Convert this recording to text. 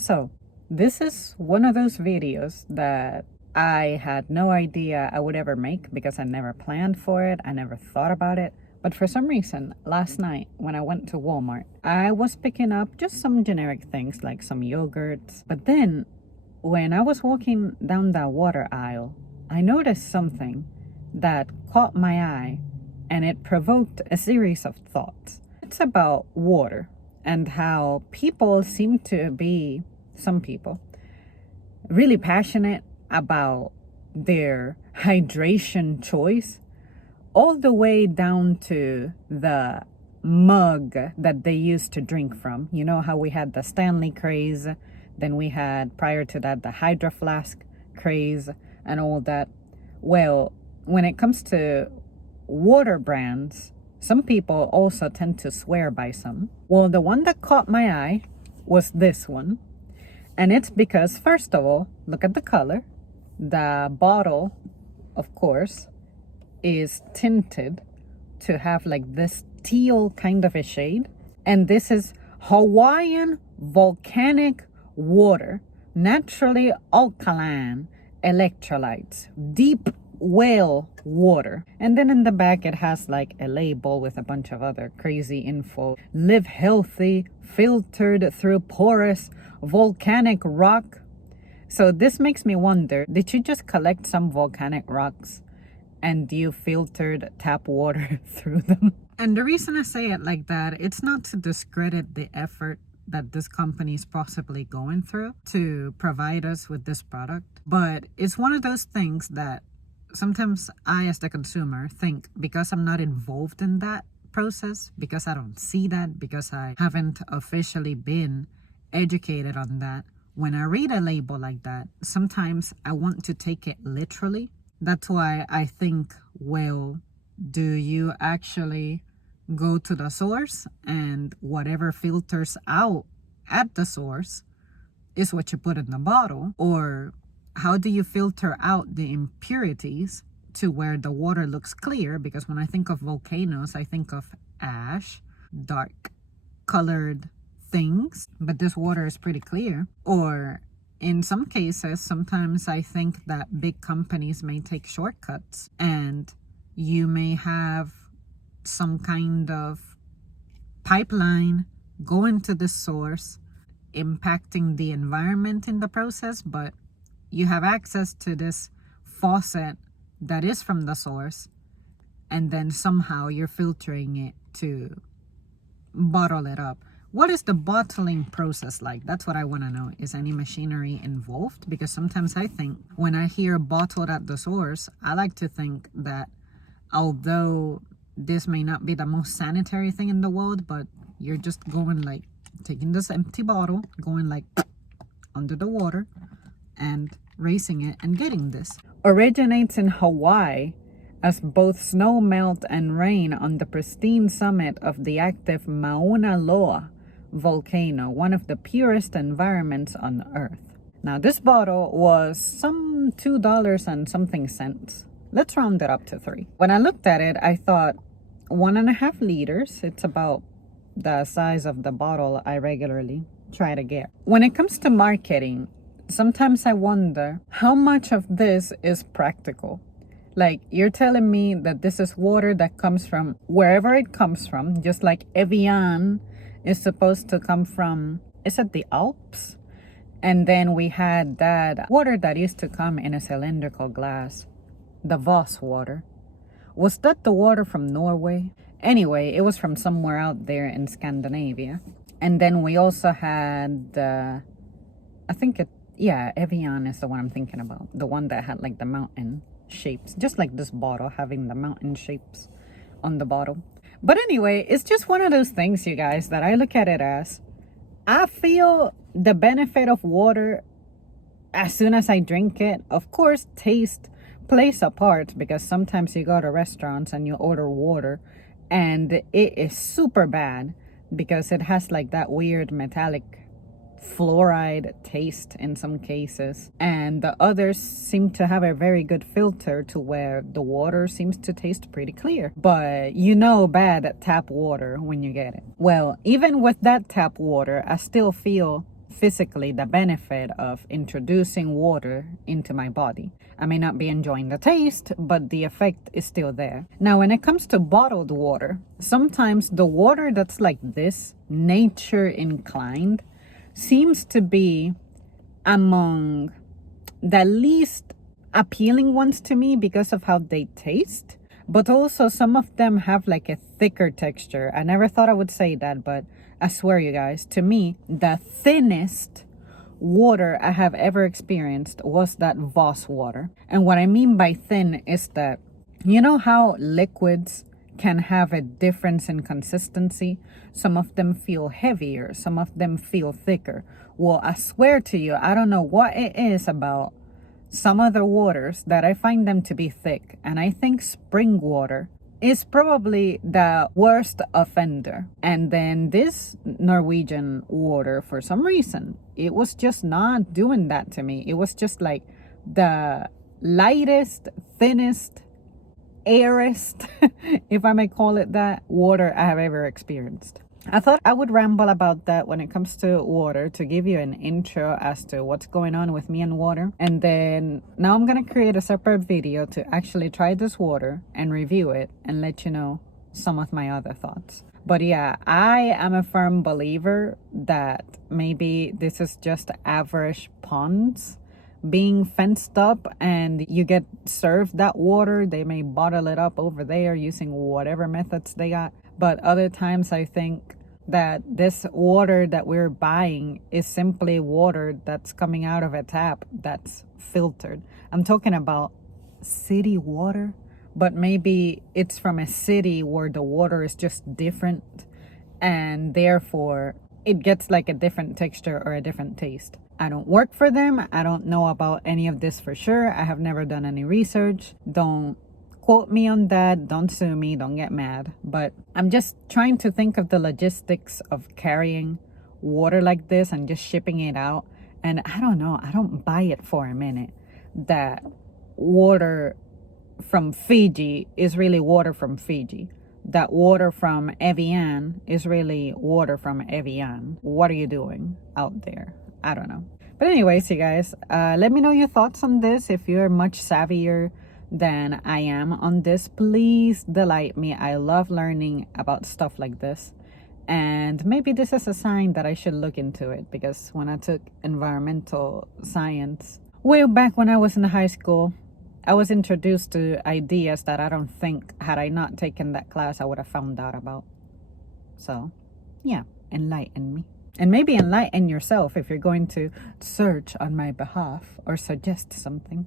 So, this is one of those videos that I had no idea I would ever make because I never planned for it, I never thought about it. But for some reason, last night when I went to Walmart, I was picking up just some generic things like some yogurts. But then, when I was walking down that water aisle, I noticed something that caught my eye and it provoked a series of thoughts. It's about water and how people seem to be, some people, really passionate about their hydration choice, all the way down to the mug that they used to drink from. You know how we had the Stanley craze, then we had prior to that the Hydro Flask craze and all that. Well, when it comes to water brands, some people also tend to swear by some. Well, the one that caught my eye was this one. And it's because, first of all, look at the color. The bottle, of course, is tinted to have like this teal kind of a shade. And this is Hawaiian volcanic water, naturally alkaline electrolytes, deep well water. And then in the back it has like a label with a bunch of other crazy info. Live healthy, filtered through porous volcanic rock. So this makes me wonder, did you just collect some volcanic rocks and you filtered tap water through them? And the reason I say it like that, it's not to discredit the effort that this company is possibly going through to provide us with this product, but it's one of those things that sometimes I, as the consumer, think because I'm not involved in that process, because I don't see that, because I haven't officially been educated on that, when I read a label like that, sometimes I want to take it literally. That's why I think, well, do you actually go to the source and whatever filters out at the source is what you put in the bottle? Or how do you filter out the impurities to where the water looks clear? Because when I think of volcanoes, I think of ash, dark colored things, but this water is pretty clear. Or in some cases, sometimes I think that big companies may take shortcuts and you may have some kind of pipeline going to the source, impacting the environment in the process, but you have access to this faucet that is from the source, and then somehow you're filtering it to bottle it up. What is the bottling process like? That's what I want to know. Is any machinery involved? Because sometimes I think when I hear bottled at the source, I like to think that although this may not be the most sanitary thing in the world, but you're just going like taking this empty bottle, going like under the water and racing it and getting this. Originates in Hawaii as both snow melt and rain on the pristine summit of the active Mauna Loa volcano, one of the purest environments on Earth. Now this bottle was some $2 and something cents. Let's round it up to 3. When I looked at it, I thought 1.5 liters. It's about the size of the bottle I regularly try to get. When it comes to marketing, sometimes I wonder how much of this is practical. Like, you're telling me that this is water that comes from wherever it comes from, just like Evian is supposed to come from, is it the Alps? And then we had that water that used to come in a cylindrical glass, the Voss water. Was that the water from Norway? Anyway, it was from somewhere out there in Scandinavia. And then we also had, Evian is the one I'm thinking about. The one that had like the mountain shapes, just like this bottle having the mountain shapes on the bottle. But anyway, it's just one of those things, you guys, that I look at it as, I feel the benefit of water as soon as I drink it. Of course, taste plays a part, because sometimes you go to restaurants and you order water and it is super bad because it has like that weird metallic fluoride taste in some cases, and the others seem to have a very good filter to where the water seems to taste pretty clear, but you know bad tap water when you get it. Well, even with that tap water, I still feel physically the benefit of introducing water into my body. I may not be enjoying the taste, but the effect is still there. Now, when it comes to bottled water, sometimes the water that's like this, nature inclined, seems to be among the least appealing ones to me because of how they taste. But also some of them have like a thicker texture. I never thought I would say that, but I swear you guys, to me, the thinnest water I have ever experienced was that Voss water. And what I mean by thin is that, you know how liquids can have a difference in consistency? Some of them feel heavier, some of them feel thicker. Well, I swear to you, I don't know what it is about some other waters that I find them to be thick. And I think spring water is probably the worst offender. And then this Norwegian water, for some reason, it was just not doing that to me. It was just like the lightest, thinnest, airest, if I may call it that, water I have ever experienced. I thought I would ramble about that when it comes to water to give you an intro as to what's going on with me and water. And then now I'm going to create a separate video to actually try this water and review it and let you know some of my other thoughts. But yeah, I am a firm believer that maybe this is just average ponds being fenced up and you get served that water. They may bottle it up over there using whatever methods they got. But other times I think that this water that we're buying is simply water that's coming out of a tap that's filtered. I'm talking about city water, but maybe it's from a city where the water is just different and therefore it gets like a different texture or a different taste. I don't work for them. I don't know about any of this for sure. I have never done any research. Don't quote me on that. Don't sue me. Don't get mad. But I'm just trying to think of the logistics of carrying water like this and just shipping it out. And I don't know. I don't buy it for a minute that water from Fiji is really water from Fiji. That water from Evian is really water from Evian. What are you doing out there? I don't know. But anyways, you guys, let me know your thoughts on this. If you're much savvier than I am on this, please delight me. I love learning about stuff like this. And maybe this is a sign that I should look into it, because when I took environmental science way back when I was in high school, I was introduced to ideas that I don't think, had I not taken that class, I would have found out about. So, yeah, enlighten me. And maybe enlighten yourself if you're going to search on my behalf or suggest something.